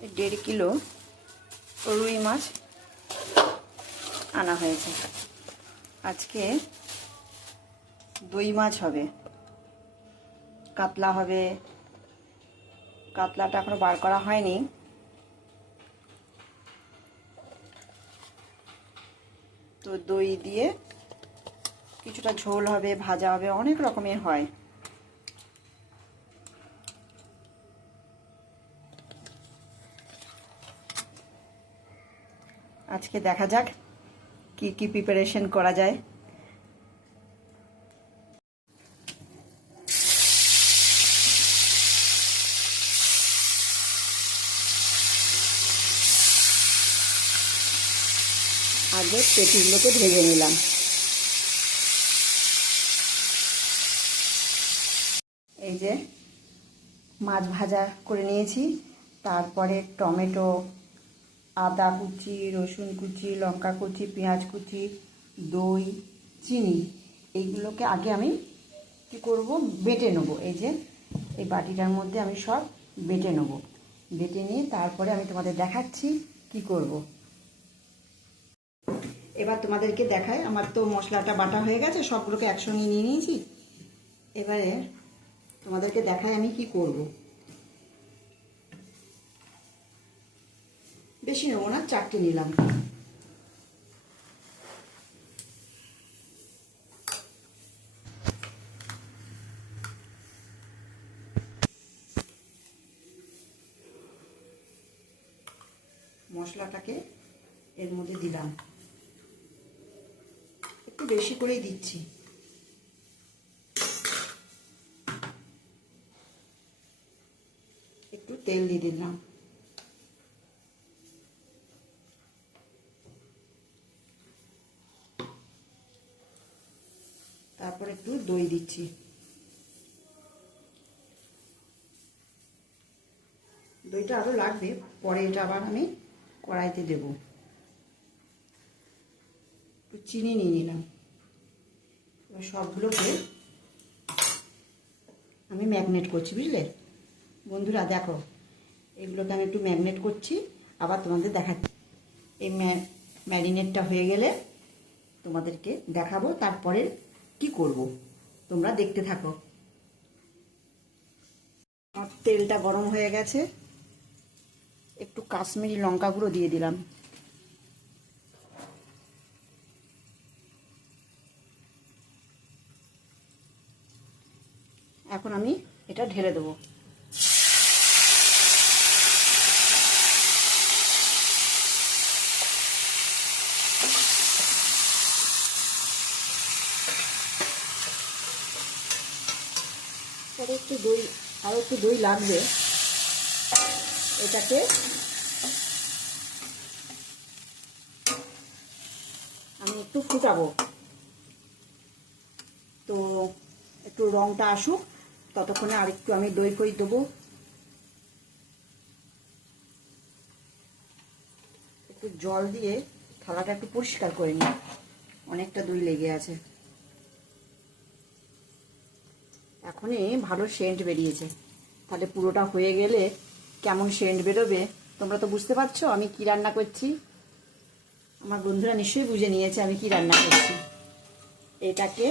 দেড় কিলো রুই মাছ আনা হয়েছে। আজকে দই মাছ হবে, কাতলা হবে। কাতলাটা এখনও বার করা হয়নি। তো দই দিয়ে কিছুটা ঝোল হবে, ভাজা হবে, অনেক রকমের হয়। আজকে দেখা যাক কি কি প্রিপারেশন করা যায়। আগে পেটিগুলোকে ভেজে নিলাম। এই যে মাছ ভাজা করে নিয়েছি, তারপরে টমেটো আদা কুচি, রসুন কুচি, লঙ্কা কুচি, পেঁয়াজ কুচি, দই, চিনি, এইগুলোকে আগে আমি কী করব? বেটে নেব। এই যে, এই বাটিটার মধ্যে আমি সব বেটে নেব। বেটে নিয়ে তারপরে আমি তোমাদের দেখাচ্ছি কি করব। এবার তোমাদেরকে দেখাই। আমার তো মশলাটা বাটা হয়ে গেছে, সবগুলোকে একসঙ্গে নিয়ে নিয়েছি। এবারে তোমাদেরকে দেখাই আমি কি করব। বেশি নেব না, চারটে নিলাম। মশলাটাকে এর মধ্যে দিলাম। একটু বেশি করেই দিচ্ছি। একটু তেল দিয়ে দিলাম। তারপর একটু দই দিচ্ছি। দইটা আরও লাগবে, পরে এটা আবার আমি কড়াইতে দেব। একটু চিনি নিয়ে নিলাম। এবার সবগুলোকে আমি ম্যাগনেট করছি, বুঝলে? বন্ধুরা, দেখো, এগুলোকে আমি একটু ম্যাগনেট করছি, আবার তোমাদের দেখাচ্ছি। এই ম্যারিনেটটা হয়ে গেলে তোমাদেরকে দেখাবো, তারপরে কি করব? তোমরা দেখতে থাকো। আমার তেলটা গরম হয়ে গেছে। একটু কাশ্মীরি লঙ্কা গুঁড়ো দিয়ে দিলাম। এখন আমি এটা ঢেলে দেবো। পরে একটু দই আরও একটু দই লাগবে। এটাকে আমি একটু ফুটাবো। তো একটু রংটা আসুক, ততক্ষণে আরেকটু আমি দই ফই দেবো। একটু জল দিয়ে থালাটা একটু পরিষ্কার করে নিই। অনেকটা দই লেগে আছে। এখনই ভালো সেন্ট বেরিয়েছে। তাহলে পুরোটা হয়ে গেলে কেমন সেন্ট বেরোবে, তোমরা তো বুঝতে পারছ আমি কি রান্না করছি? আমার বন্ধুরা নিশ্চয়ই বুঝে নিয়েছে আমি কি রান্না করছি। এটাকে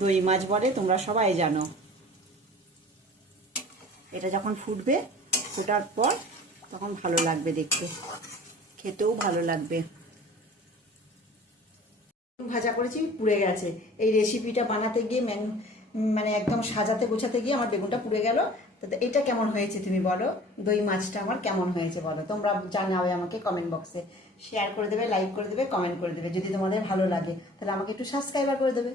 দই মাছ বলে, তোমরা সবাই জানো। এটা যখন ফুটবে, ফোটার পর তখন ভালো লাগবে দেখতে। খেতেও ভালো লাগবে। ভাজা করেছি, পুড়ে গেছে। এই রেসিপিটা বানাতে গিয়ে মানে একদম সাজাতে গোছাতে গিয়ে আমার বেগুনটা পুড়ে গেল। এটা কেমন হয়েছে তুমি বলো? দই মাছটা আমার কেমন হয়েছে বলো? তোমরা জানাবে আমাকে কমেন্ট বক্সে শেয়ার করে দেবে লাইক করে দেবে কমেন্ট করে দেবে। যদি তোমাদের ভালো লাগে, তাহলে আমাকে একটু সাবস্ক্রাইবার করে দেবে।